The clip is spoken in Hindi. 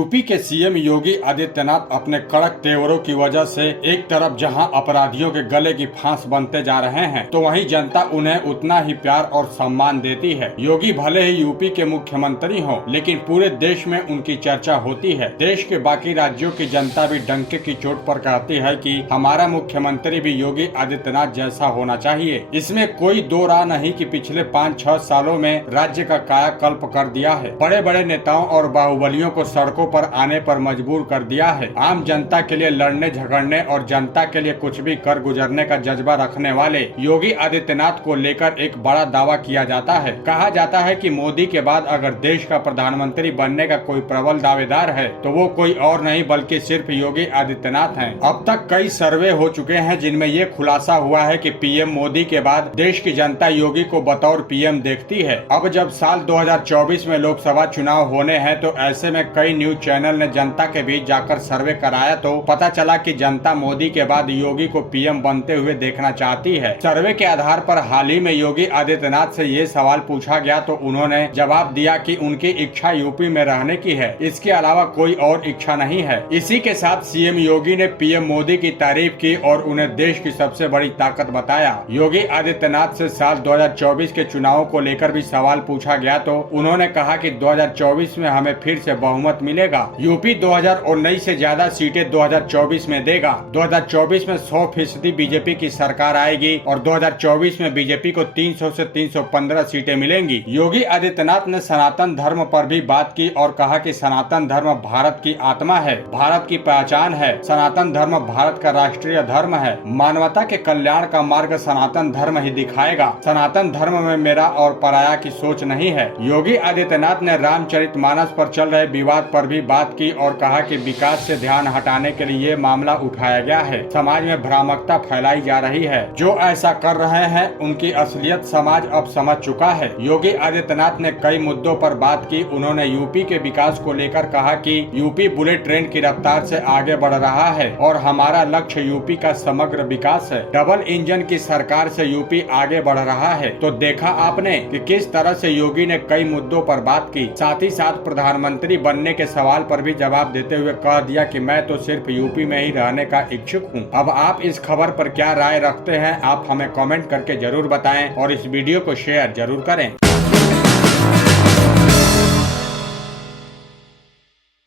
यूपी के सीएम योगी आदित्यनाथ अपने कड़क तेवरों की वजह से एक तरफ जहां अपराधियों के गले की फांस बनते जा रहे हैं, तो वहीं जनता उन्हें उतना ही प्यार और सम्मान देती है। योगी भले ही यूपी के मुख्यमंत्री हों, लेकिन पूरे देश में उनकी चर्चा होती है। देश के बाकी राज्यों की जनता भी डंके की चोट पर कहती है कि हमारा मुख्यमंत्री भी योगी आदित्यनाथ जैसा होना चाहिए। इसमें कोई दो राह नहीं कि पिछले 5-6 सालों में राज्य का कायाकल्प कर दिया है। बड़े बड़े नेताओं और बाहुबलियों को सड़कों पर आने पर मजबूर कर दिया है। आम जनता के लिए लड़ने झगड़ने और जनता के लिए कुछ भी कर गुजरने का जज्बा रखने वाले योगी आदित्यनाथ को लेकर एक बड़ा दावा किया जाता है। कहा जाता है कि मोदी के बाद अगर देश का प्रधानमंत्री बनने का कोई प्रबल दावेदार है तो वो कोई और नहीं बल्कि सिर्फ योगी आदित्यनाथ हैं। अब तक कई सर्वे हो चुके हैं जिनमें ये खुलासा हुआ है कि पीएम मोदी के बाद देश की जनता योगी को बतौर पीएम देखती है। अब जब साल 2024 में लोकसभा चुनाव होने हैं तो ऐसे में कई न्यूज चैनल ने जनता के बीच जाकर सर्वे कराया तो पता चला कि जनता मोदी के बाद योगी को पीएम बनते हुए देखना चाहती है। सर्वे के आधार पर हाल ही में योगी आदित्यनाथ से ये सवाल पूछा गया तो उन्होंने जवाब दिया कि उनकी इच्छा यूपी में रहने की है, इसके अलावा कोई और इच्छा नहीं है। इसी के साथ सीएम योगी ने पीएम मोदी की तारीफ की और उन्हें देश की सबसे बड़ी ताकत बताया। योगी आदित्यनाथ से साल 2024 के चुनावों को लेकर भी सवाल पूछा गया तो उन्होंने कहा कि 2024 में हमें फिर से बहुमत मिलेगा। यूपी 2019 से ज्यादा सीटें 2024 में देगा। 2024 में 100% बीजेपी की सरकार आएगी और 2024 में बीजेपी को 300 से 315 सीटें मिलेंगी। योगी आदित्यनाथ ने सनातन धर्म पर भी बात की और कहा कि सनातन धर्म भारत की आत्मा है, भारत की पहचान है। सनातन धर्म भारत का राष्ट्रीय धर्म है। मानवता के कल्याण का मार्ग सनातन धर्म ही दिखाएगा। सनातन धर्म में मेरा और पराया की सोच नहीं है। योगी आदित्यनाथ ने रामचरितमानस पर चल रहे विवाद पर भी बात की और कहा कि विकास से ध्यान हटाने के लिए ये मामला उठाया गया है। समाज में भ्रामकता फैलाई जा रही है। जो ऐसा कर रहे हैं उनकी असलियत समाज अब समझ चुका है। योगी आदित्यनाथ ने कई मुद्दों पर बात की। उन्होंने यूपी के विकास को लेकर कहा कि यूपी बुलेट ट्रेन की रफ्तार से आगे बढ़ रहा है और हमारा लक्ष्य यूपी का समग्र विकास है। डबल इंजन की सरकार से यूपी आगे बढ़ रहा है। तो देखा आपने कि किस तरह से योगी ने कई मुद्दों पर बात की। साथ ही साथ प्रधानमंत्री बनने के सवाल पर भी जवाब देते हुए कह दिया कि मैं तो सिर्फ यूपी में ही रहने का इच्छुक हूं। अब आप इस खबर पर क्या राय रखते हैं, आप हमें कमेंट करके जरूर बताएं और इस वीडियो को शेयर जरूर करें।